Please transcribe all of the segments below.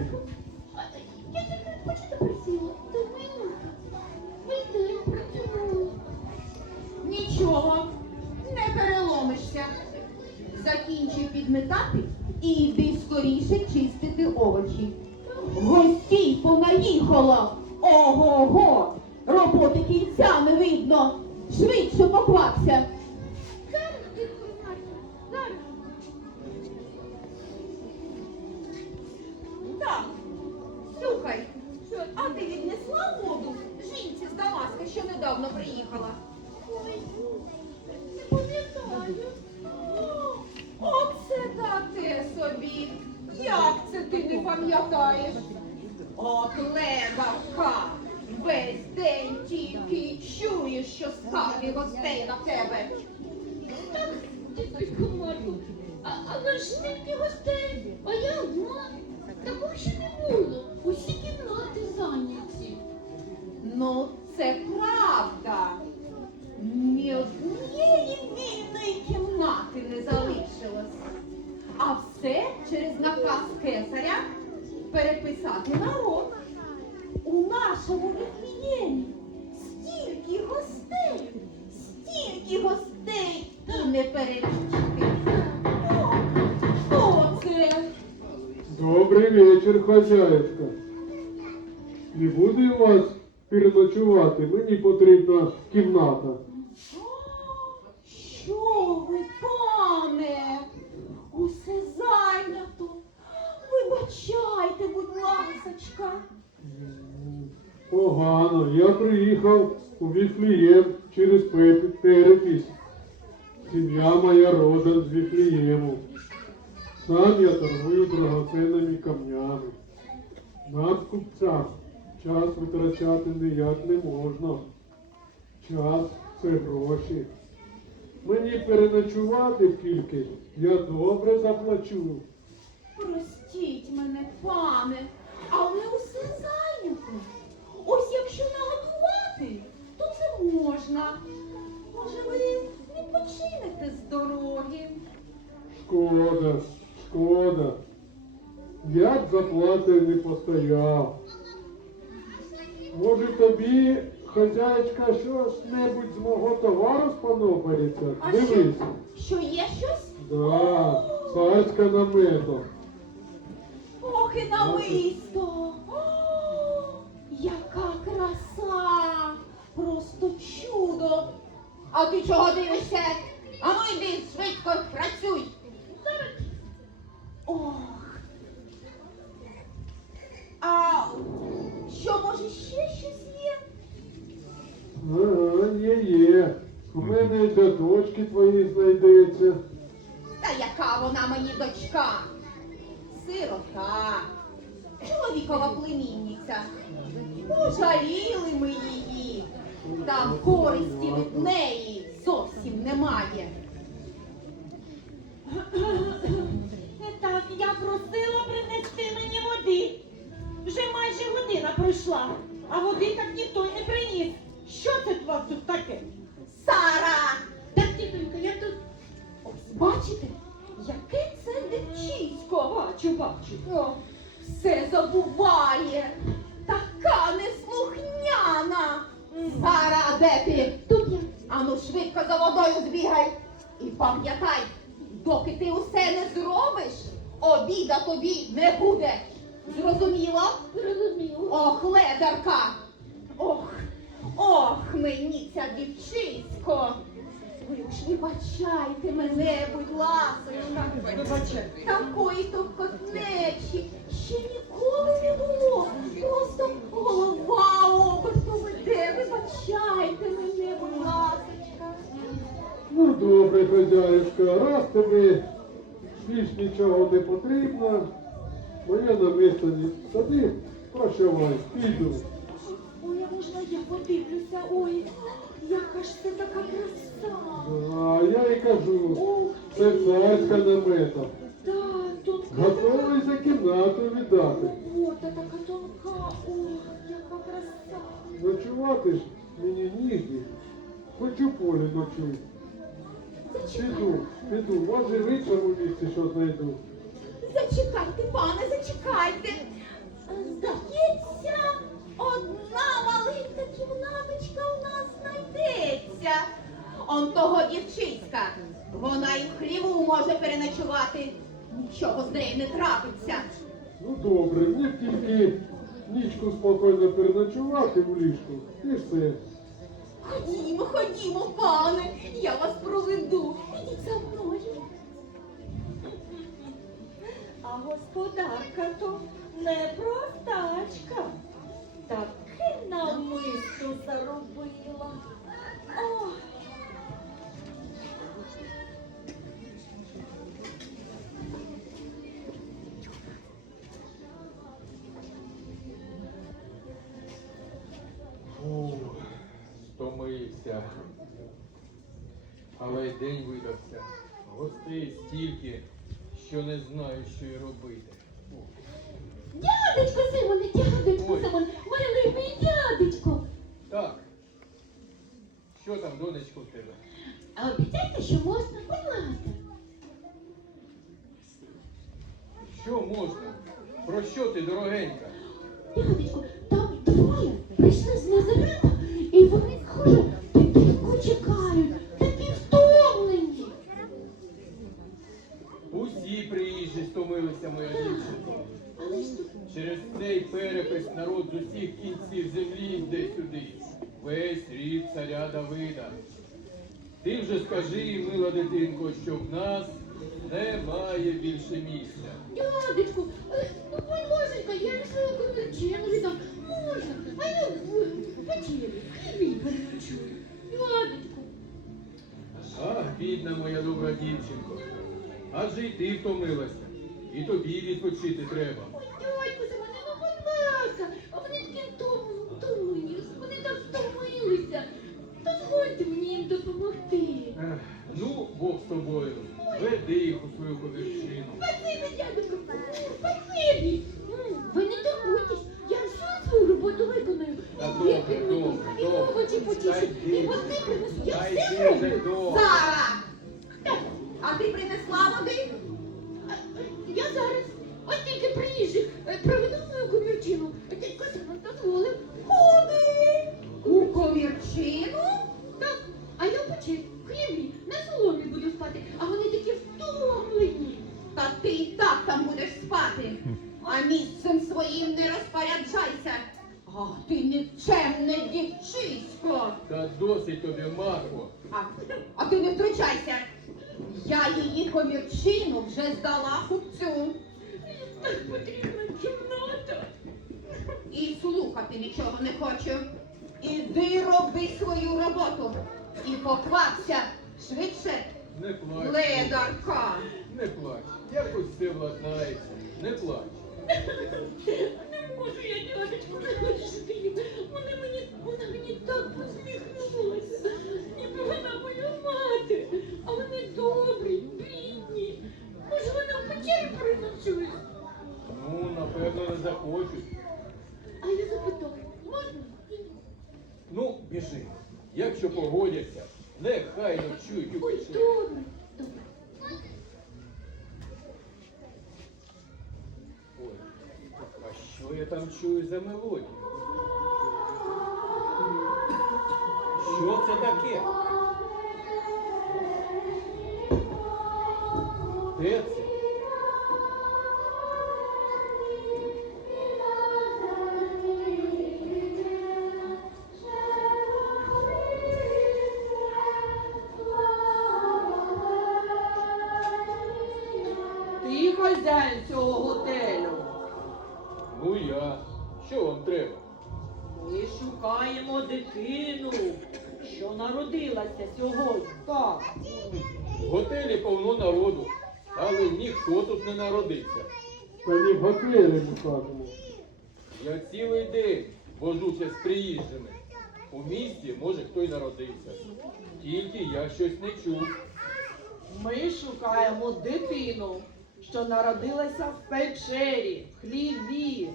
тітко Марко. Я тільки почти присіла. Минутки. Весь день працювала. Нічого, не переломишся. Закінчи підметати і йди скоріше чистити воду жінці з Дамаска, що недавно приїхала? Ой, не пам'ятаю. Оце дати собі. Як це ти не пам'ятаєш? От ледарка, весь день тільки чуєш, що скарги гостей на тебе. Так, тітко Марко, а, але ж стільки гостей, а я одна. Такого ще не було. Усі. Ну, це правда. Кімната. Що ви, пане? Усе зайнято. Вибачайте, будь ласочка. Погано, я приїхав у Віфлієм через пе- перепис. Сім'я моя родом з Віфлієму. Сам я торгую драгоценними камнями. Нам, купцям, час витрачати ніяк не можна. Час це гроші. Мені переночувати тільки, я добре заплачу. Простіть мене, пане, але усе зайнято. Ось якщо нагодувати, то це можна. Може, ви відпочинете з дороги? Шкода, шкода. Я б заплати не постояв. Може тобі, хазяєчка, щось небудь з мого товару сподобається? А Дивись. Що є щось? Да, царська намета. Ох і намисто! О, яка краса! Просто чудо! А ти чого дивишся? Ану йди, швидко працюй! Ох! А що, може, ще щось є? Ага, є, є. У мене для дочки твої знайдеться. Та яка вона мені дочка? Сирота, чоловікова племінниця. Пожаліли ми її. Там користі від неї зовсім немає. Так, я просила принести мені води. Вже майже година пройшла, а води так ніхто й не приніс. Що це у вас тут таке? Сара! Так, тітонька, я тут. Ось бачите, яке це дівчисько. Бачу, бачу. О, все забуває. Така неслухняна. Сара, де ти? Тут я. Ану швидко за водою збігай. І пам'ятай, доки ти усе не зробиш, обіда тобі не буде. Зрозуміло? Зрозуміло. Ох, ледарка! Ох, ох, мені ця дівчисько! Ви ж вибачайте мене, будь ласка. Вибачайте. Такої товкотнечі ще ніколи не було. Просто голова оберту веде. Вибачайте мене, будь ласка. Ну добре, хазяюшка, раз тобі більш нічого не потрібно, моє намисто не тоді прощавай, піду. Можна я подивлюся? Ой, яка ж це така краса. А я і кажу, Ух це ти. царська намета. Тут Готовий за кімнату віддати. робота така тонка. Ох, яка краса. Ночувати ж мені нігде. Хоч у полі ночуй. Піду, піду, може в іншому місці що знайду. Зачекайте, пане, зачекайте. Здається, одна кімнаточка у нас знайдеться. Он того дівчиська. Вона і в хліву може переночувати. Нічого з нею не трапиться. Ну добре, мені тільки нічку спокійно переночувати в ліжку. І все. Ходімо, ходімо, пане, я вас проведу. Ідіть за мною. А господарка то день видався. Гостей стільки, що не знаю, що й робити. Дядечко Симоне, дядечко Ой. Симоне, моє любий дядечко. Так. Що там, донечко, в тебе? А обіцяйте, що можна, будь ласка. Що можна? Про що ти, дорогенька? Дядечко, там двоє прийшли з Весь рід царя Давида. Ти вже скажи, мила дитинко, що в нас немає більше місця. Дядечку, е, будь ласка, я не свою комірчину віддам. Можна, а я вечері, хлібі переночую. Дядечку, Ах, бідна моя добра дівчинко. Адже й ти втомилася. І тобі відпочити треба. Допомогти. Ех, ну, Бог з тобою. Веди їх у свою ковірчину. Спасибі, дядечко, спасибі. М, Ви не турбуйтесь, я всю свою роботу виконую. Та І добре, підміту, добре, і добре. овочі Та і води принесу. Я Та все йди вже зроблю. Зара! А ти принесла води? А, е, Я зараз, ось тільки приїжджу, е, проведу мою комірчину. Дядько Симон дозволив. Куди? У комірчину? Так, а я в печі, в хліві, на соломі буду спати, а вони такі втомлені. Та ти і так там будеш спати. А місцем своїм не розпоряджайся. А ти нікчемне дівчисько. Та досить тобі, Марко. А, а ти не втручайся. Я її комірчину вже здала купцю. Так потрібна кімната. І слухати нічого не хочу. Іди роби свою роботу. І поквапся швидше, Не плач. ледарка. Не плач. Якось все владнається. Не плач. Не можу я, дядечку, жити. Вона мені, вона мені так посміхнулася. Ніби вона моя мати. А вони добрі, бідні. Може, вона в печері переночує? Ну, напевно, не захочуть. А я запитав, можна? Ну, біжи. Якщо погодяться, нехай ночують у Ой, печері. добре, добре. Ой, а що я там чую за мелодію? Що це таке? Де це? Народилася сьогодні. Так. В готелі повно народу, але ніхто тут не народився. Та не в готелі ми кажемо. Я цілий день вожуся з приїжджими. У місті, може, хто й народився. Тільки я щось не чув. Ми шукаємо дитину, що народилася в печері, в хліві.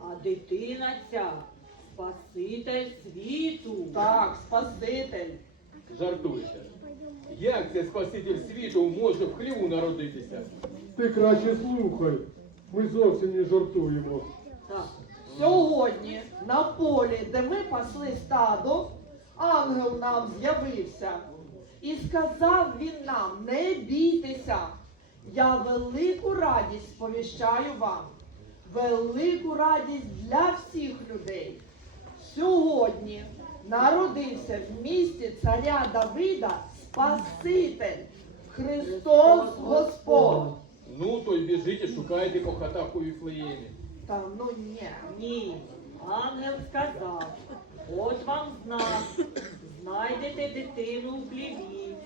А дитина ця спаситель світу. Так, спаситель. Жартуйте. Як це Спаситель світу може в хліву народитися? Ти краще слухай. Ми зовсім не жартуємо. Так. Сьогодні на полі, де ми пасли стадо, ангел нам з'явився. І сказав він нам: не бійтеся, я велику радість сповіщаю вам, велику радість для всіх людей. Сьогодні народився в місті царя Давида Спаситель, Христос Господь. Ну, то й біжіть і шукайте по хатах у Віфлеємі. Та ну ні. Ні, ангел сказав, от вам знак, знайдете дитину в хліві,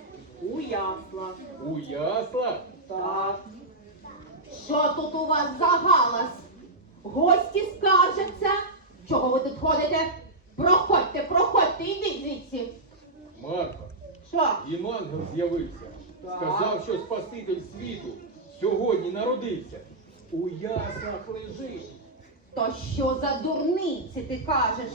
у яслах. У яслах? Так. Що тут у вас за галас? Гості скаржаться. Чого ви тут ходите? Проходьте, проходьте, ідіть звідси. Марко, Що? Ємангел з'явився. Так. Сказав, що Спаситель світу сьогодні народився. У яслах лежить. То що за дурниці ти кажеш?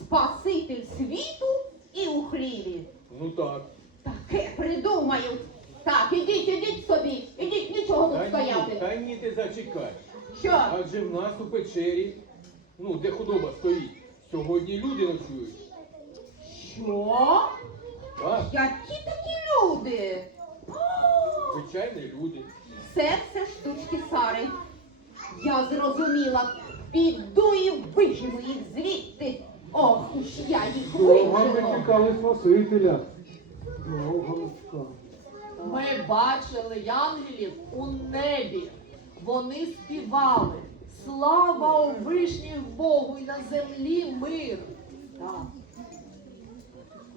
Спаситель світу і у хліві. Ну так. Таке придумають. Так, ідіть, ідіть собі, ідіть, нічого тут Та ні, стояти. та ні, ти зачекай. Що? Адже в нас у печері, ну, де худоба стоїть, сьогодні люди ночують. Що? Так, Які такі люди? О, звичайні люди. Це все штучки Сари. Я зрозуміла. Піду і вижену їх звідти. Ох, уж я їх Довго ми вижену. чекали Спасителя. Довго ми чекали. Ми бачили янголів у небі. Вони співали. Слава у вишніх Богу і на землі мир. Так.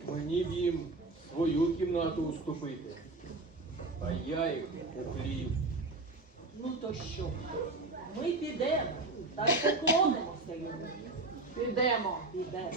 Мені б їм свою кімнату уступити. А я їх у хлів. Ну то що? Ми підемо та й поклонимося йому. Підемо. Підемо.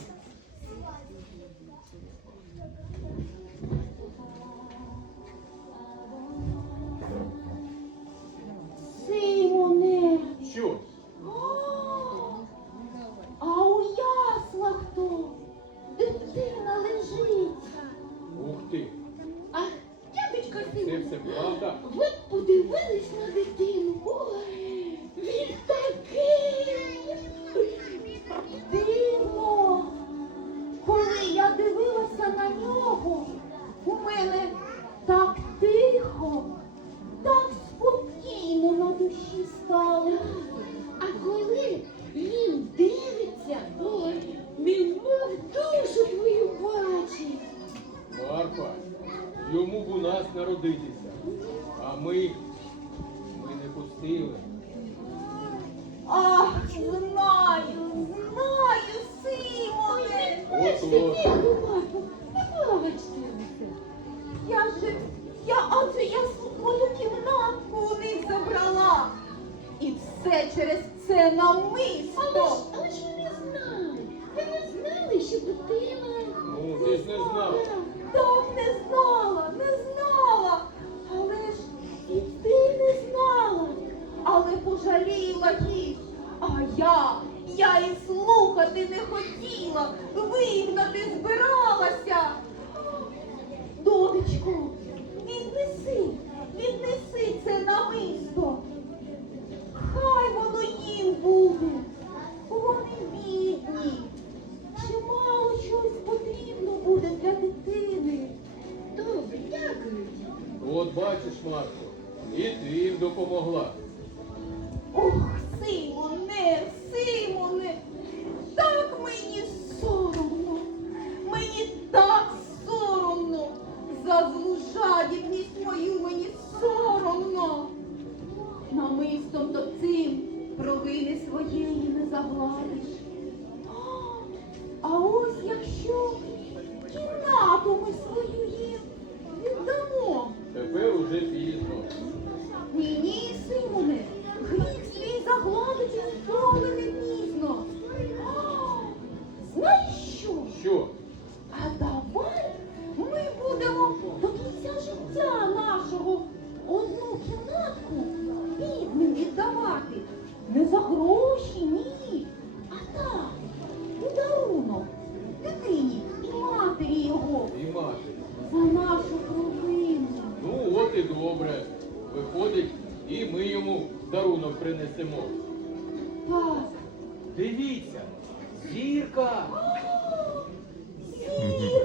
Через це їм допомогла. його. І мати. За нашу провину. Ну, от і добре. Виходить, і ми йому дарунок принесемо. Так. Дивіться, зірка. Зірка.